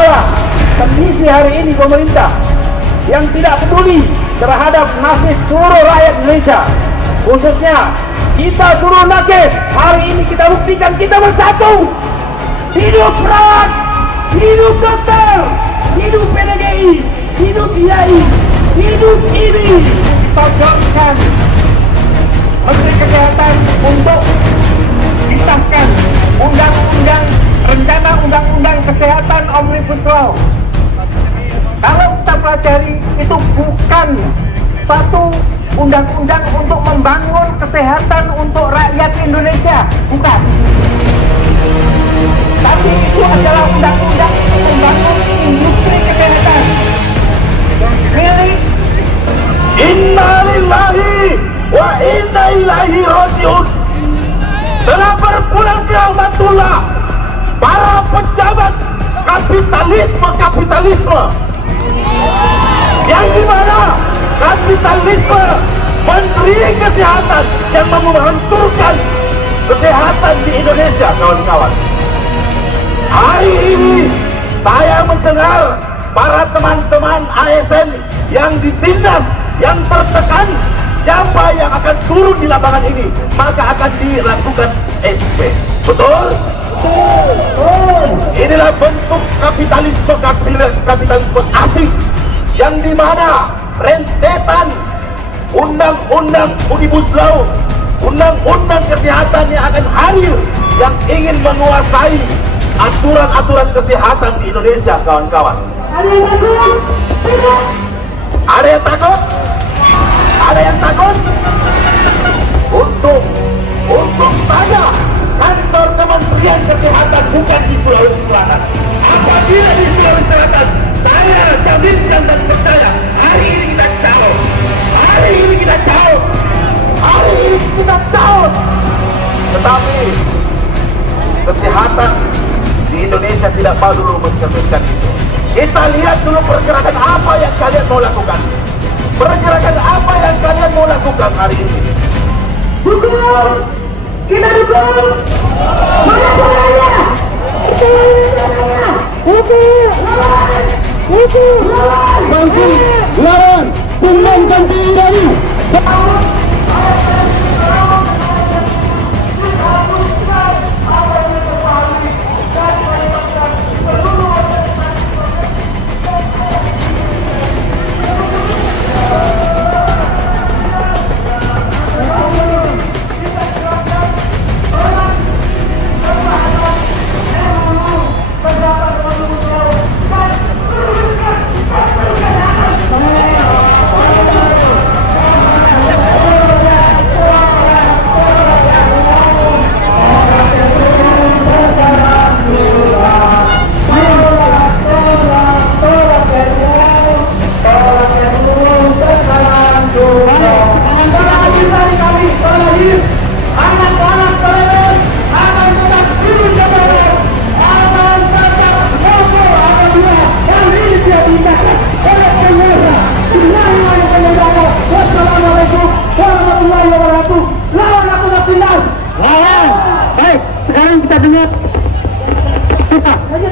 masalah kondisi hari ini pemerintah yang tidak peduli terhadap nasib seluruh rakyat Indonesia, khususnya kita seluruh nakes. Hari ini kita buktikan kita bersatu. Hidup perawat, hidup dokter, hidup PNGI, hidup IAI, hidup ini. Sodorkan Menteri Kesehatan untuk disahkan rencana undang-undang kesehatan Omnibus Law. Kalau kita pelajari, itu bukan satu undang-undang untuk membangun kesehatan untuk rakyat Indonesia, bukan. Tapi itu adalah undang-undang untuk membangun industri kesehatan milik. Inna lillahi wa inna ilaihi rajiun. Telah berpulang ke rahmatullah para pejabat kapitalisme yang dimana kapitalisme menteri kesehatan yang mau menghancurkan kesehatan di Indonesia, kawan-kawan. Hari ini saya mendengar para teman-teman ASN yang ditindas, yang tertekan. Siapa yang akan turun di lapangan ini, maka akan dilakukan SP. Betul? Betul. Inilah bentuk kapitalisme asing yang dimana rentetan undang-undang Omnibus Law, undang-undang kesehatan yang akan hadir, yang ingin menguasai aturan-aturan kesehatan di Indonesia, kawan-kawan. Ada yang takut? Ada yang takut? Untuk saya, kantor Kementerian Kesehatan bukan di Sulawesi Selatan. Apabila di Sulawesi Selatan, saya jaminkan dan percaya, hari ini kita chaos. Hari ini kita chaos. Hari ini kita chaos. Tetapi kesehatan di Indonesia tidak mau dulu mencerminkan itu. Kita lihat dulu pergerakan apa yang kalian mau lakukan. Pergerakan apa yang kalian mau lakukan hari ini? Dukung! Kita dukung! Mana caranya? Itu caranya! Itu! Lawan! Itu! Lawan! Bangku! Lawan! Pengangkan dari!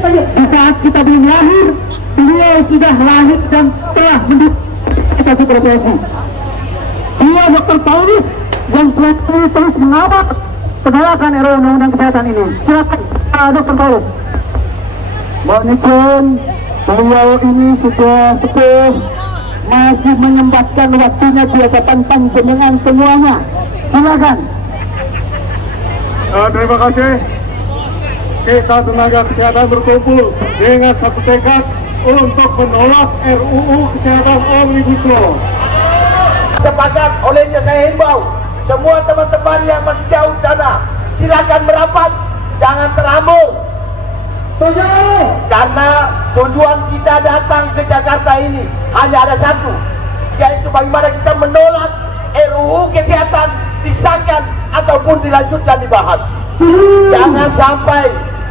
Di saat kita belum lahir, beliau sudah lahir dan telah mendukung kita berprofesi. Dia Dr. Paulus yang terus mengawal penolakan RUU Undang-Undang Kesehatan ini. Silakan Dr. Paulus. Mbak Nixon, beliau ini sudah sepuh, masih menyempatkan waktunya di hadapan panjenengan semuanya. Silakan. Terima kasih. Kita tenaga kesehatan berkumpul dengan satu tekad untuk menolak RUU Kesehatan Omnibus Law. Sepakat, olehnya saya himbau semua teman-teman yang masih jauh sana, silakan merapat, jangan terhambur. Karena tujuan kita datang ke Jakarta ini hanya ada satu, yaitu bagaimana kita menolak RUU Kesehatan disahkan ataupun dilanjutkan dibahas. Jangan sampai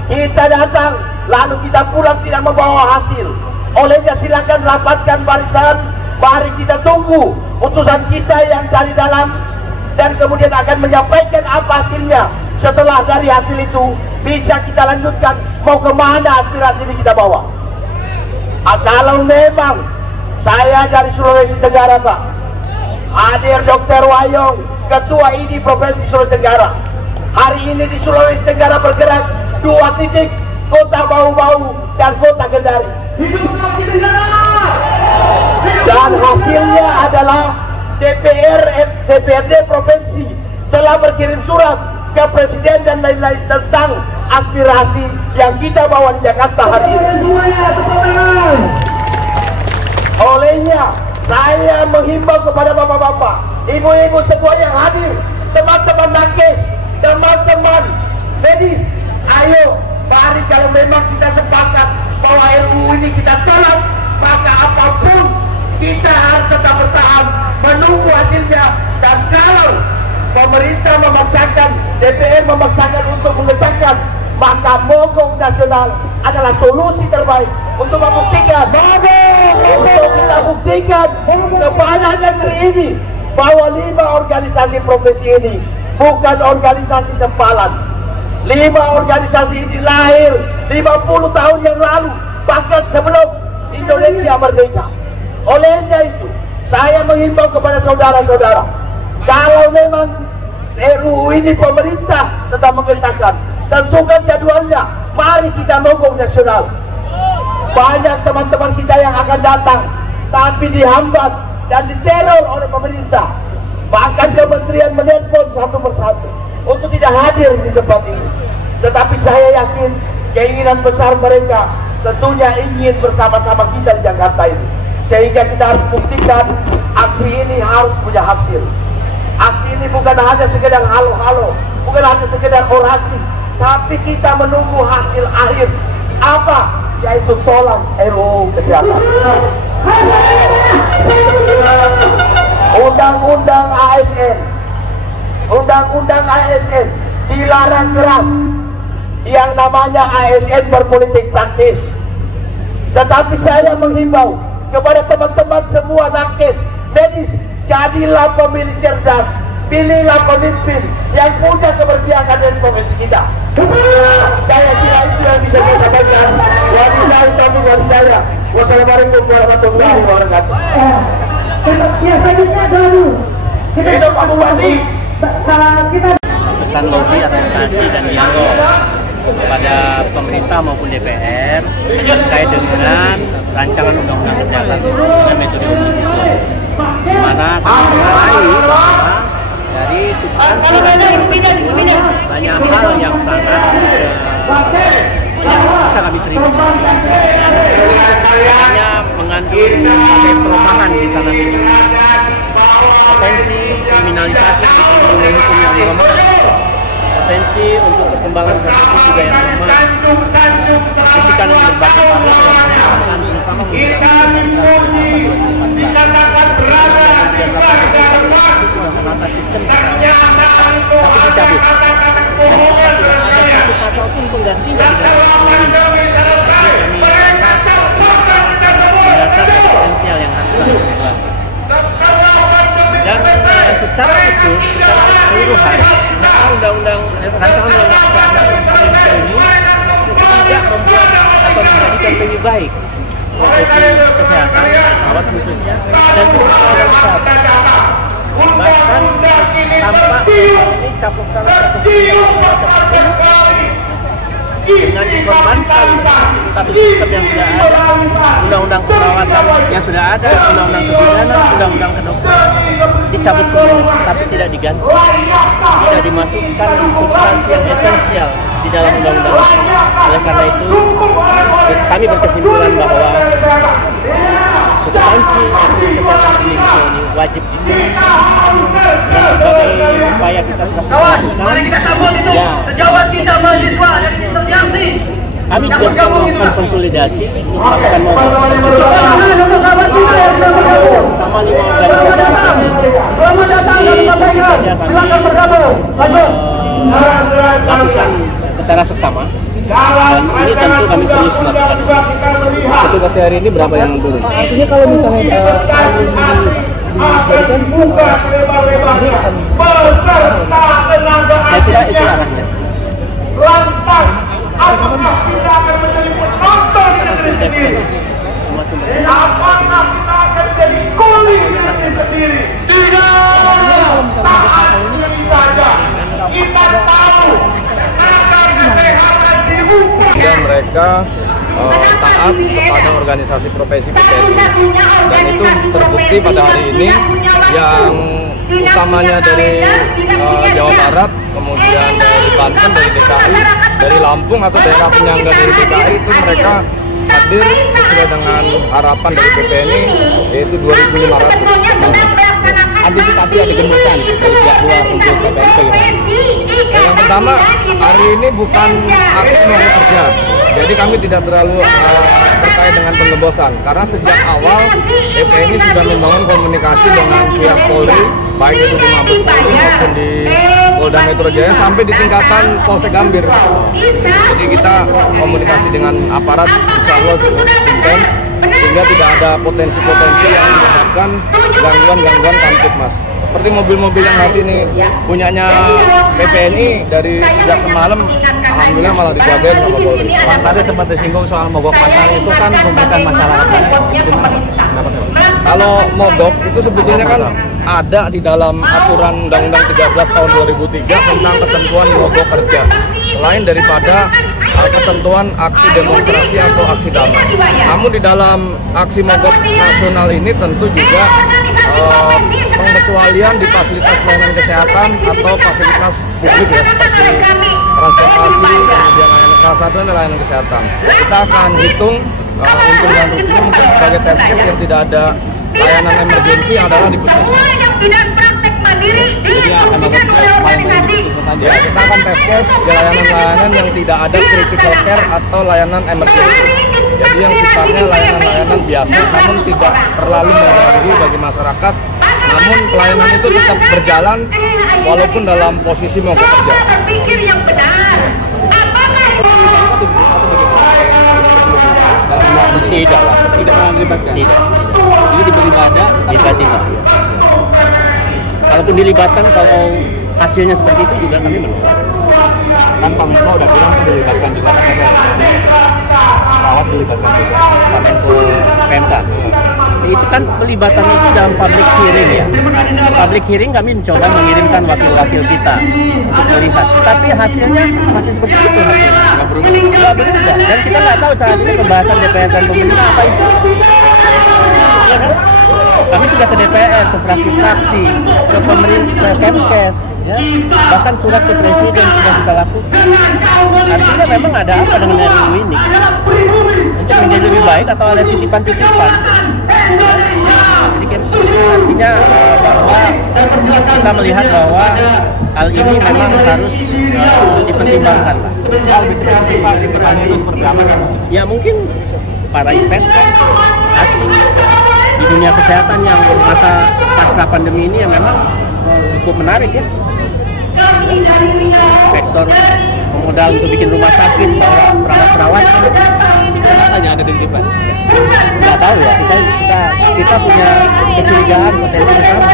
kita datang lalu kita pulang tidak membawa hasil. Olehnya silakan rapatkan barisan, mari kita tunggu putusan kita yang dari dalam, dan kemudian akan menyampaikan apa hasilnya. Setelah dari hasil itu bisa kita lanjutkan mau kemana aspirasi ini kita bawa. Kalau memang saya dari Sulawesi Tenggara, Pak, hadir Dr. Wayong, Ketua ID Provinsi Sulawesi Tenggara. Hari ini di Sulawesi Tenggara bergerak 2 titik, Kota Bau-Bau dan Kota Kendari. Dan hasilnya adalah DPRD Provinsi telah berkirim surat ke Presiden dan lain-lain tentang aspirasi yang kita bawa di Jakarta hari ini. Olehnya, saya menghimbau kepada bapak-bapak, ibu-ibu semua yang hadir, teman-teman nakes, teman-teman medis, ayo, mari kalau memang kita sepakat bahwa RUU ini kita tolak, maka apapun kita harus tetap bertahan, menunggu hasilnya. Dan kalau pemerintah memaksakan, DPR memaksakan untuk mengesahkan, maka mogok nasional adalah solusi terbaik untuk membuktikan, untuk kita buktikan kepada negeri ini bahwa 5 organisasi profesi ini bukan organisasi sempalan. 5 organisasi ini lahir 50 tahun yang lalu, bahkan sebelum Indonesia merdeka. Olehnya itu, saya menghimbau kepada saudara-saudara, kalau memang RUU ini pemerintah tetap mengesahkan, tentukan jadwalnya, mari kita mogok nasional. Banyak teman-teman kita yang akan datang, tapi dihambat dan diteror oleh pemerintah. Bahkan kementerian menelpon satu persatu untuk tidak hadir di tempat ini. Tetapi saya yakin keinginan besar mereka tentunya ingin bersama-sama kita di Jakarta ini. Sehingga kita harus buktikan aksi ini harus punya hasil. Aksi ini bukan hanya sekedar halo-halo, bukan hanya sekedar orasi, tapi kita menunggu hasil akhir. Apa? Yaitu tolak RUU Kesehatan. Undang-undang ASN, Undang-undang ASN dilarang keras. Yang namanya ASN berpolitik praktis. Tetapi saya menghimbau kepada teman-teman semua nakes, medis, jadilah pemilih cerdas, pilihlah pemimpin yang punya keberpihakan dari provinsi kita. Saya kira itu yang bisa saya sampaikan. Wabillahi taufiq wal hidayah. Wassalamualaikum warahmatullahi wabarakatuh. Ya, selanjutnya dulu. Hidup Pak Bupati. Kita pesan lobi, advokasi dan dialog kepada pemerintah maupun DPR terkait dengan rancangan undang-undang kesehatan dengan metode omnibus law, di mana kami menilai bahwa dari substansi banyak hal yang sangat bisa kami terima, hanya mengandung ada kelemahan di sana sini, potensi kriminalisasi untuk hukum yang lemah, potensi untuk perkembangan kasus juga yang lemah, kritikan yang berbagai pasal yang terutama itu sudah menata sistem, tapi dicabut. Ada satu pasal pun penggantinya di dalam dasar potensial yang harus kami perjuangkan. Dan secara utuh, secara keseluruhan, undang-undang rancangan undang-undang kesehatan Indonesia ini tidak membuat atau menjadikan lebih baik profesi kesehatan, perawat khususnya, dan sistem pelayanan kesehatan. Bahkan tampak ini caplok sana, caplok sini, dengan dikorbankan satu sistem yang sudah ada, undang-undang keperawatan yang sudah ada, undang-undang kebidanan, undang-undang kedokteran dicabut semua, tapi tidak diganti, tidak dimasukkan substansi yang esensial di dalam undang-undang. Oleh karena itu, kami berkesimpulan bahwa substansi RUU Kesehatan Indonesia ini wajib diterima. Dan berbagai upaya kita sudah lakukan. Ya, sejauh kita mahasiswa dan asosiasi, kami juga sudah melakukan konsolidasi untuk melakukan sama 5 organisasi. Selamat datang dan silakan bergabung. Lakukan secara seksama. Dan ini tentu kami serius melakukan. Petugasnya hari ini berapa yang turun? Artinya kalau misalnya diberikan ini akan saya kira itu arahnya. semua sumber. Apakah kita akan jadi kulit sendiri? Tidak. Tahan diri saja. Kita tahu akan kesehatan dibuka. Dan mereka taat kepada organisasi profesi PPNI, dan itu terbukti pada hari ini. Yang utamanya dari Jawa Barat, kemudian dari Banten, dari DKI, dari Lampung atau daerah penyangga dari DKI, itu mereka hadir sesuai dengan harapan dari PPNI, yaitu 2.500. Antisipasi ada gembusan dari pihak luar untuk PPNI. Yang pertama, hari ini bukan aksi mogok kerja, jadi kami tidak terlalu terkait dengan penggembosan, karena sejak awal PPNI sudah membangun komunikasi dengan pihak Polri, baik itu di Mabes Polri maupun di Polda Metro Jaya sampai di tingkatan Polsek Gambir. Jadi kita komunikasi dengan aparat insya Allah cukup intens, sehingga tidak ada potensi-potensi yang menyebabkan gangguan-gangguan Kamtipmas. Seperti mobil-mobil yang nanti ini punyanya PPNI dari sejak semalam, alhamdulillah malah dijaga sama Polri. Pak, tadi sempat disinggung soal mogok masal itu kan merugikan masyarakat banyak. Kalau mogok itu sebetulnya kan ada di dalam aturan Undang-Undang 13 tahun 2003 tentang ketentuan mogok kerja. Selain daripada ketentuan aksi demonstrasi atau aksi damai. Namun di dalam aksi mogok nasional ini tentu juga pengecualian di fasilitas pelayanan kesehatan atau fasilitas publik ya, seperti transportasi, kemudian salah satunya layanan kesehatan. Kita akan hitung untung dan ruginya, mungkin sebagai tes case yang tidak ada layanan emergensi adalah di puskesmas. Jadi akan ya, kita akan tes case di layanan-layanan yang tidak ada critical care atau layanan emergensi. Jadi yang sifatnya layanan-layanan biasa, namun tidak terlalu mengganggu bagi masyarakat. Namun pelayanan itu tetap berjalan walaupun dalam posisi mogok kerja. Tidak lah, tidak melibatkan. Tidak. Jadi diberi badan, tidak. Kalaupun dilibatkan, kalau hasilnya seperti itu juga kami menolak. Kan Pak Menko udah bilang dilibatkan juga, perawat dilibatkan juga, Pak Menko PMK. Itu kan pelibatan itu dalam public hearing ya. Public hearing kami mencoba mengirimkan wakil-wakil kita untuk melihat. Tapi hasilnya masih seperti itu hasilnya. Nggak berubah. Dan kita nggak tahu saat ini pembahasan DPR dan pemerintah apa isinya. Ya kan? Kami sudah ke DPR, ke fraksi-fraksi, ke pemerintah, ke Kemkes, ya. Bahkan surat ke Presiden sudah kita lakukan. Artinya memang ada apa dengan RUU ini? Untuk menjadi lebih baik atau ada titipan-titipan? Jadi artinya bahwa kita melihat bahwa hal ini memang harus dipertimbangkan. Ya mungkin para investor asing di dunia kesehatan yang masa pasca pandemi ini yang memang cukup menarik ya. Investor memodal untuk bikin rumah sakit, perawat-perawat katanya ada titipan. Nggak tahu ya, kita punya kecurigaan potensi sama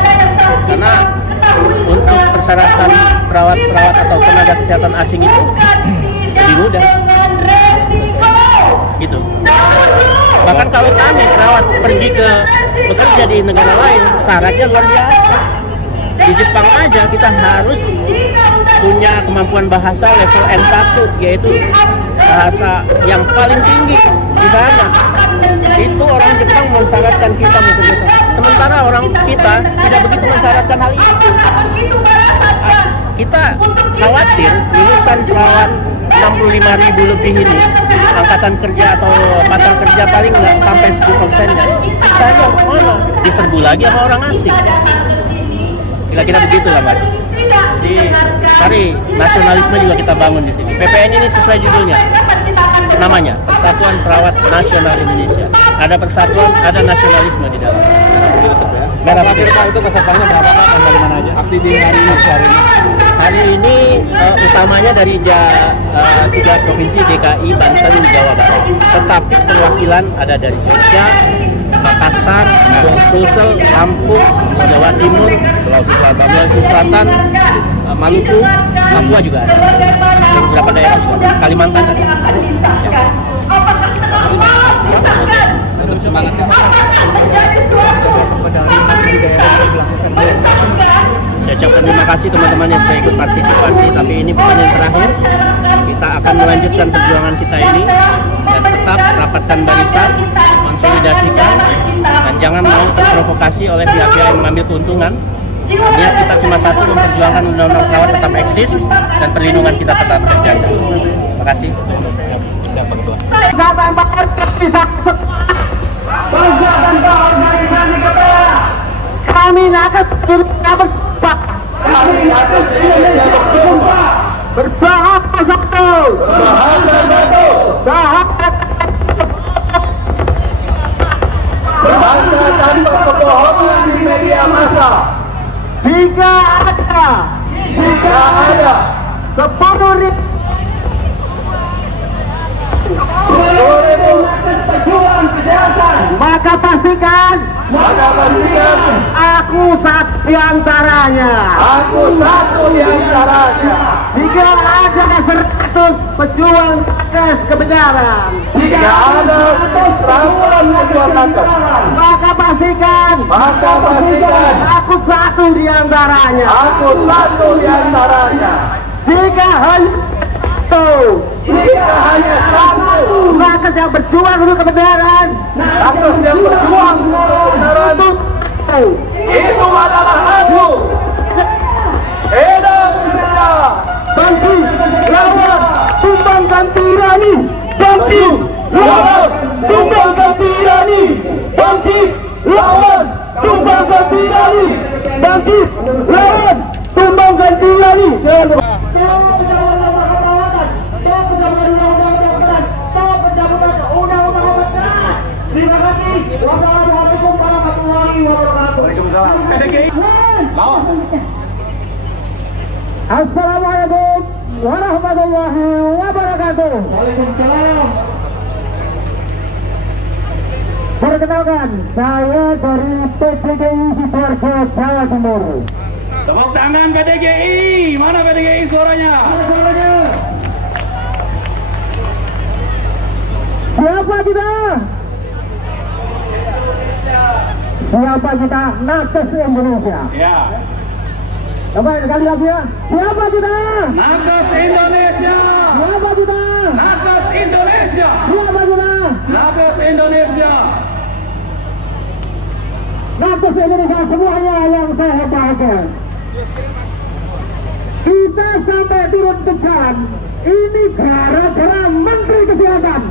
karena untuk persyaratan perawat-perawat atau tenaga kesehatan asing itu lebih mudah gitu. Bahkan kalau kami perawat pergi ke bekerja di negara lain, syaratnya luar biasa. Di Jepang aja kita harus punya kemampuan bahasa level N1, yaitu bahasa yang paling tinggi di sana. Itu orang Jepang mensyaratkan kita bekerja sama. Sementara orang kita tidak begitu mensyaratkan hal itu. Kita khawatir lulusan perawat 65.000 lebih ini angkatan kerja atau pasang kerja paling nggak sampai 10%-nya. Sisanya mana? Diserbu lagi sama orang asing. Kira-kira begitu lah Mas. Jadi mari nasionalisme juga kita bangun di sini. PPN ini sesuai judulnya, namanya Persatuan Perawat Nasional Indonesia. Ada persatuan, ada nasionalisme di dalam. Merah putih itu pesertanya berapa Pak? Dan dari mana aja? Aksi di hari ini. Hari ini utamanya dari 3 provinsi DKI, Banten, Jawa Barat. Tetapi perwakilan ada dari Jogja, Makassar, Sulsel, Lampung, Jawa Timur, Sulawesi Selatan, Maluku, Papua juga ada. Beberapa daerah juga. Kalimantan ada. Ya. kasih teman-teman yang sudah ikut partisipasi, tapi ini bukan yang terakhir. Kita akan melanjutkan perjuangan kita ini dan tetap rapatkan barisan, konsolidasikan, dan jangan mau terprovokasi oleh pihak-pihak yang mengambil keuntungan. Niat kita cuma satu, memperjuangkan undang-undang perawat tetap eksis dan perlindungan kita tetap terjaga. Terima kasih. Kami akan berbahasa satu, Bahasa tanpa kebohongan di media massa. jika ada 10.000 pejuang kesehatan, maka pastikan aku satu di antaranya. Jika ada 100 pejuang nakes kebenaran, maka pastikan aku satu di antaranya. Jika hanya satu nakes yang berjuang untuk kebenaran, itu adalah aku. Bantu lawan tumbangkan tirani, bantu lawan tumbangkan tirani, bantu lawan tumbangkan tirani, bantu lawan tumbangkan tirani. Terima kasih. Wassalamualaikum warahmatullahi wabarakatuh. Waalaikumsalam. Assalamualaikum warahmatullahi wabarakatuh. Waalaikumsalam. Perkenalkan, saya dari PDGI Sidoarjo, Jawa Timur. Tepuk tangan PDGI. Mana PDGI suaranya? Siapa kita? Siapa kita? Nakes Indonesia. Ya. Coba sekali lagi ya. Siapa kita? Nakes Indonesia. Siapa kita? Nakes Indonesia. Siapa kita? Nakes Indonesia. Nakes Indonesia semuanya yang saya banggakan. Kita sampai turun tekan. Ini gara-gara Menteri Kesehatan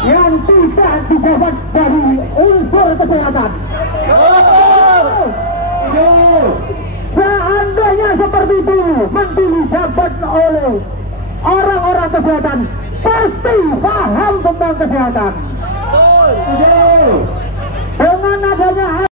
yang tidak dijabat dari unsur kesehatan. Seandainya seperti itu Menteri dijabat oleh orang-orang kesehatan, pasti paham tentang kesehatan. Dengan adanya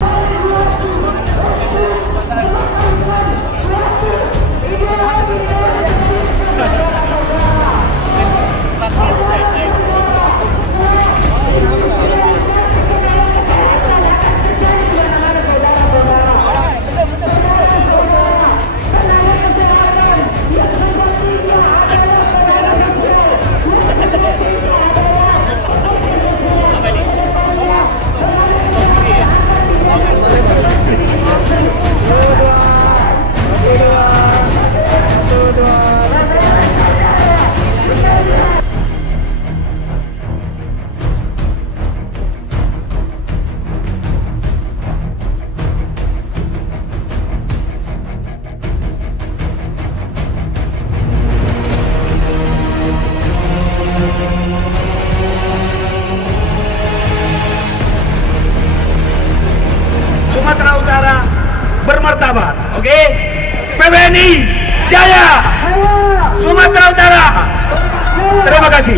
Sumatera Utara bermartabat. Oke? PBNI Jaya. Sumatera Utara. Terima kasih.